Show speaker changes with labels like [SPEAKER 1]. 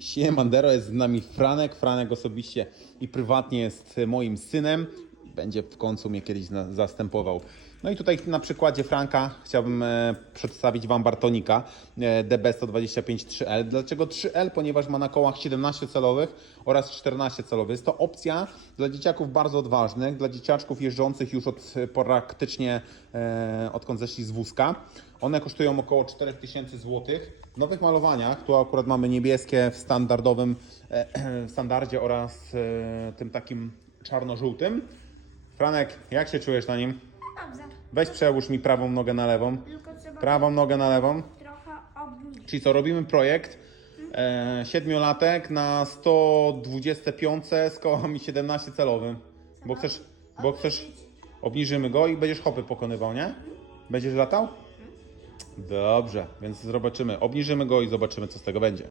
[SPEAKER 1] Siemandero, jest z nami Franek. Franek osobiście i prywatnie jest moim synem. Będzie w końcu mnie kiedyś zastępował. No i tutaj na przykładzie Franka chciałbym e, przedstawić Wam Bartonika e, DB125 3L. Dlaczego 3L? Ponieważ ma na kołach 17 celowych oraz 14 celowych. Jest to opcja dla dzieciaków bardzo odważnych, dla dzieciaczków jeżdżących już od e, praktycznie odkąd zeszli z wózka. One kosztują około 4000 zł. W nowych malowaniach, tu akurat mamy niebieskie w standardowym w standardzie oraz tym takim czarno-żółtym. Franek, jak się czujesz na nim?
[SPEAKER 2] Dobrze,
[SPEAKER 1] Weź przełóż mi prawą nogę na lewą.
[SPEAKER 2] tylko trzeba
[SPEAKER 1] Prawą nogę na lewą.
[SPEAKER 2] trochę obniżyć.
[SPEAKER 1] Czyli co, robimy projekt e, siedmiolatek na 125 z kołami 17 celowym. Bo chcesz, bo chcesz, obniżymy go i będziesz hopy pokonywał, nie? Będziesz latał? Dobrze, więc zobaczymy. Obniżymy go i zobaczymy, co z tego będzie.